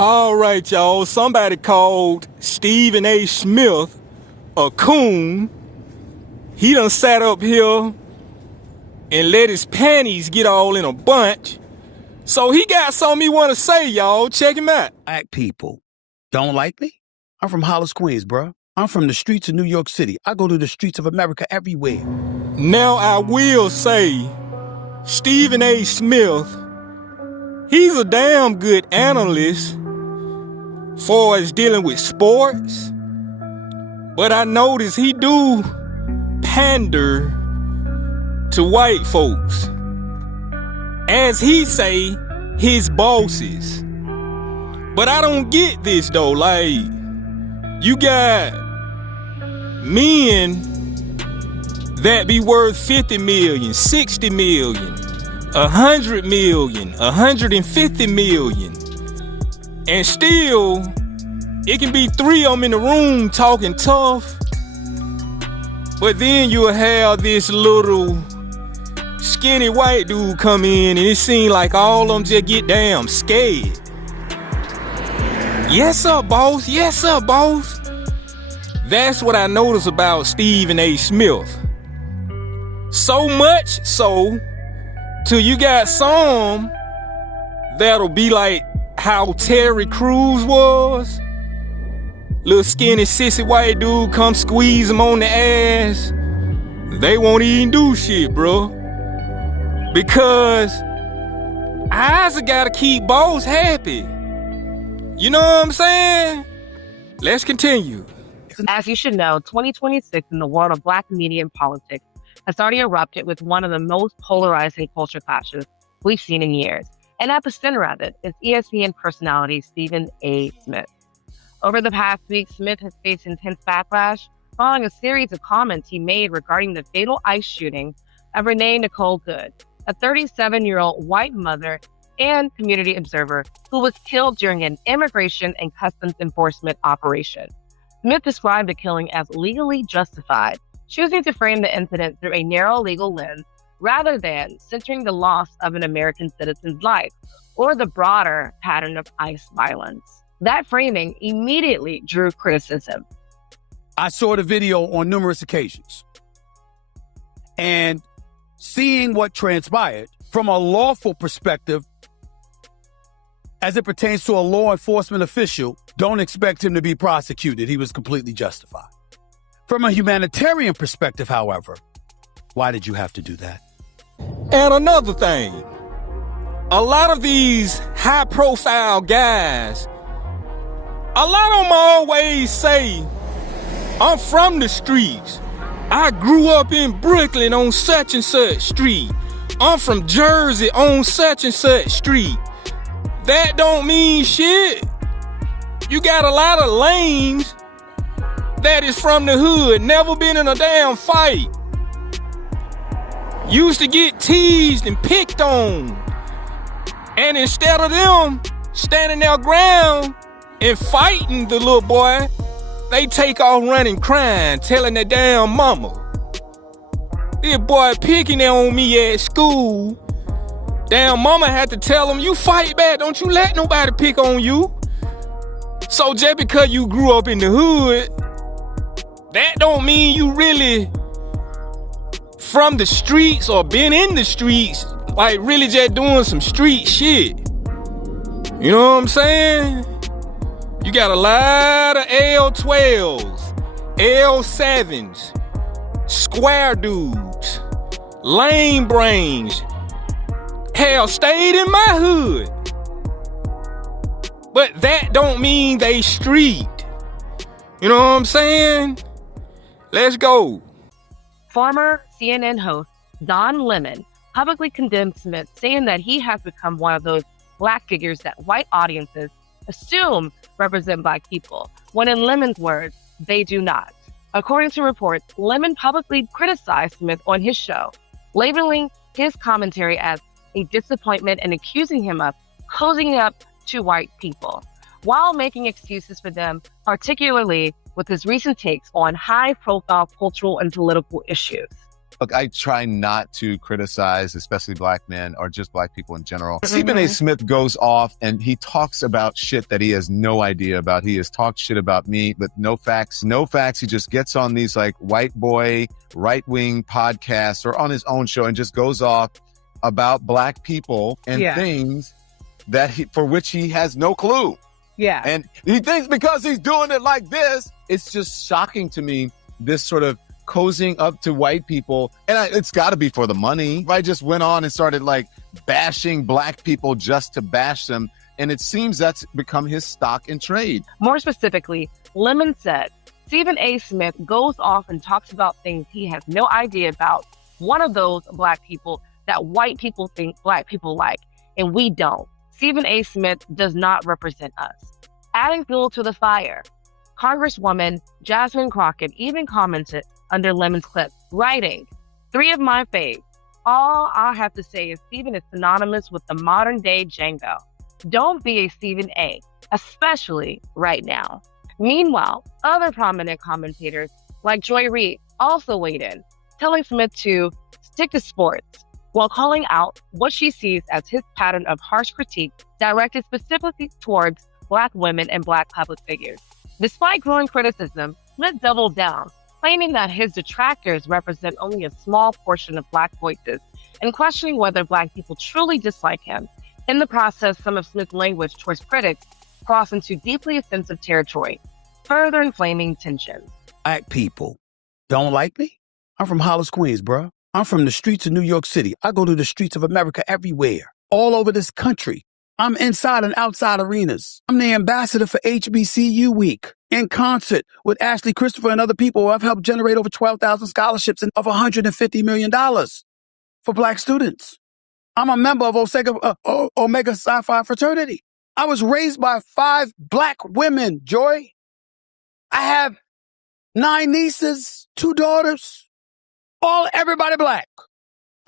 All right, y'all. Somebody called Stephen A. Smith a coon. He done sat up here and let his panties get all in a bunch. So he got something he want to say, y'all. Check him out. Black people don't like me? I'm from Hollis, Queens, bro. I'm from the streets of New York City. I go to the streets of America everywhere. Now, I will say, Stephen A. Smith, he's a damn good analyst far as dealing with sports. But I notice he do pander to white folks. As he say, his bosses. But I don't get this though. Like, you got men that be worth 50 million, 60 million, 100 million, 150 million. And still, it can be three of them in the room talking tough. But then you'll have this little skinny white dude come in and it seems like all of them just get damn scared. Yes, sir, boss. Yes, sir, boss. That's what I notice about Stephen A. Smith. So much so, till you got some that'll be like how Terry Crews was. Little skinny sissy white dude come squeeze him on the ass. They won't even do shit, bro. Because I gotta keep boss happy. You know what I'm saying? Let's continue. As you should know, 2026 in the world of Black media and politics has already erupted with one of the most polarizing culture clashes we've seen in years. An epicenter of it is ESPN personality Stephen A. Smith. Over the past week, Smith has faced intense backlash following a series of comments he made regarding the fatal ICE shooting of Renee Nicole Good, a 37-year-old white mother and community observer who was killed during an immigration and customs enforcement operation. Smith described the killing as legally justified, choosing to frame the incident through a narrow legal lens rather than centering the loss of an American citizen's life or the broader pattern of ICE violence. That framing immediately drew criticism. I saw the video on numerous occasions. And seeing what transpired from a lawful perspective, as it pertains to a law enforcement official, don't expect him to be prosecuted. He was completely justified. From a humanitarian perspective, however, why did you have to do that? And another thing, a lot of these high-profile guys, a lot of them always say, I'm from the streets. I grew up in Brooklyn on such and such street. I'm from Jersey on such and such street. That don't mean shit. You got a lot of lames that is from the hood, never been in a damn fight. Used to get teased and picked on. And instead of them standing their ground and fighting the little boy, they take off running crying, telling their damn mama. This boy picking on me at school. Damn mama had to tell him, you fight back, don't you let nobody pick on you. So just because you grew up in the hood, that don't mean you really from the streets or been in the streets, like really just doing some street shit. You know what I'm saying? You got a lot of L12s, L7s, square dudes, lame brains. Hell, stayed in my hood. But that don't mean they street. You know what I'm saying? Let's go. Former CNN host Don Lemon publicly condemned Smith, saying that he has become one of those Black figures that white audiences assume represent Black people, when in Lemon's words, they do not. According to reports, Lemon publicly criticized Smith on his show, labeling his commentary as a disappointment and accusing him of cozying up to white people, while making excuses for them, particularly with his recent takes on high-profile cultural and political issues. Look, I try not to criticize, especially black men or just black people in general. Stephen A. Smith goes off and he talks about shit that he has no idea about. He has talked shit about me, but no facts. He just gets on these like white boy, right-wing podcasts or on his own show and just goes off about black people and things that for which he has no clue. Yeah. And he thinks because he's doing it like this, it's just shocking to me, this sort of cozying up to white people. And it's got to be for the money. I just went on and started like bashing black people just to bash them. And it seems that's become his stock in trade. More specifically, Lemon said, Stephen A. Smith goes off and talks about things he has no idea about. One of those black people that white people think black people like, and we don't. Stephen A. Smith does not represent us. Adding fuel to the fire, Congresswoman Jasmine Crockett even commented under Lemon's clip, writing, 3 of my faves. All I have to say is Stephen is synonymous with the modern day Django. Don't be a Stephen A., especially right now. Meanwhile, other prominent commentators like Joy Reid also weighed in, telling Smith to stick to sports, while calling out what she sees as his pattern of harsh critique directed specifically towards Black women and Black public figures. Despite growing criticism, Smith doubled down, claiming that his detractors represent only a small portion of Black voices and questioning whether Black people truly dislike him. In the process, some of Smith's language towards critics crossed into deeply offensive territory, further inflaming tensions. Black people don't like me? I'm from Hollis, Queens, bro. I'm from the streets of New York City. I go to the streets of America everywhere, all over this country. I'm inside and outside arenas. I'm the ambassador for HBCU Week, in concert with Ashley Christopher and other people. I've helped generate over 12,000 scholarships and over $150 million for Black students. I'm a member of Omega Psi Phi fraternity. I was raised by 5 Black women, Joy. I have 9 nieces, 2 daughters, everybody Black.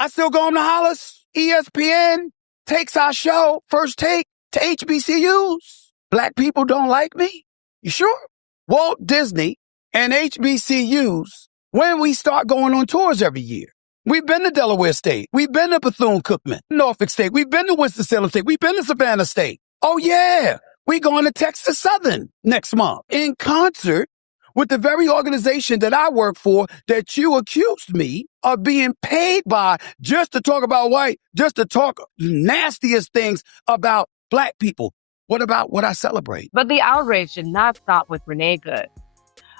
I still go home to Hollis. ESPN takes our show, First Take, to HBCUs. Black people don't like me? You sure? Walt Disney and HBCUs, when we start going on tours every year. We've been to Delaware State. We've been to Bethune-Cookman, Norfolk State. We've been to Winston-Salem State. We've been to Savannah State. Oh, yeah. We're going to Texas Southern next month in concert with the very organization that I work for that you accused me of being paid by just to talk about white, just to talk nastiest things about Black people. What about what I celebrate? But the outrage did not stop with Renee Good.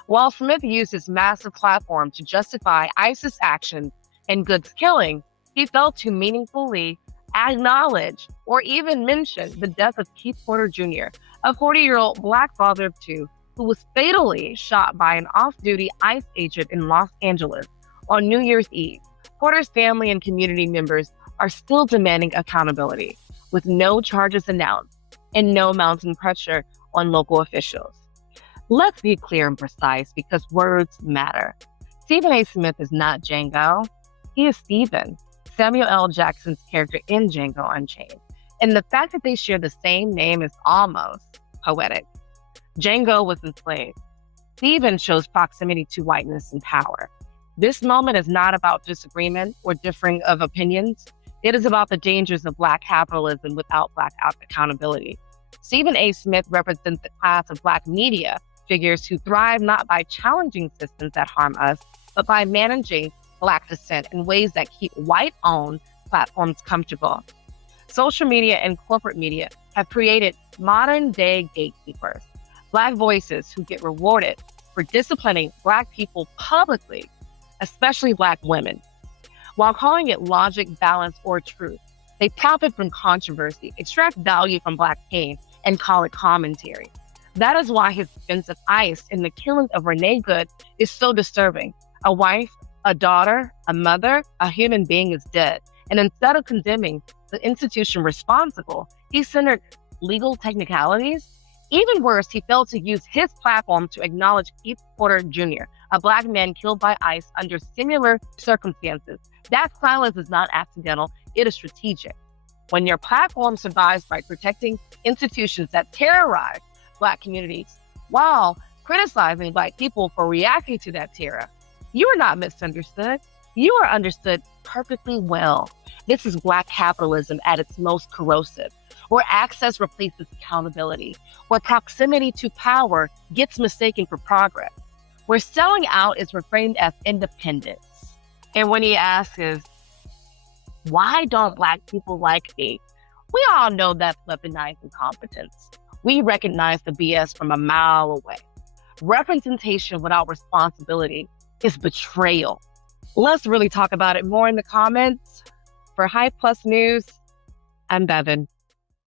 While Smith used his massive platform to justify ISIS actions and Good's killing, he failed to meaningfully acknowledge or even mention the death of Keith Porter Jr., a 40-year-old Black father of 2 who was fatally shot by an off-duty ICE agent in Los Angeles on New Year's Eve. Porter's family and community members are still demanding accountability, with no charges announced and no mounting pressure on local officials. Let's be clear and precise, because words matter. Stephen A. Smith is not Django. He is Stephen, Samuel L. Jackson's character in Django Unchained. And the fact that they share the same name is almost poetic. Django was enslaved. Stephen shows proximity to whiteness and power. This moment is not about disagreement or differing of opinions. It is about the dangers of Black capitalism without Black accountability. Stephen A. Smith represents the class of Black media figures who thrive not by challenging systems that harm us, but by managing Black dissent in ways that keep white-owned platforms comfortable. Social media and corporate media have created modern-day gatekeepers, Black voices who get rewarded for disciplining Black people publicly, especially Black women. While calling it logic, balance, or truth, they profit from controversy, extract value from Black pain, and call it commentary. That is why his defense of ICE and the killing of Renee Good is so disturbing. A wife, a daughter, a mother, a human being is dead. And instead of condemning the institution responsible, he centered legal technicalities. Even worse, he failed to use his platform to acknowledge Keith Porter Jr., a Black man killed by ICE under similar circumstances. That silence is not accidental, it is strategic. When your platform survives by protecting institutions that terrorize Black communities while criticizing Black people for reacting to that terror, you are not misunderstood. You are understood perfectly well. This is Black capitalism at its most corrosive, where access replaces accountability, where proximity to power gets mistaken for progress, where selling out is reframed as independence. And when he asks is, why don't Black people like me? We all know that's weaponized incompetence. We recognize the BS from a mile away. Representation without responsibility is betrayal. Let's really talk about it more in the comments. For High Plus News, I'm Bevan.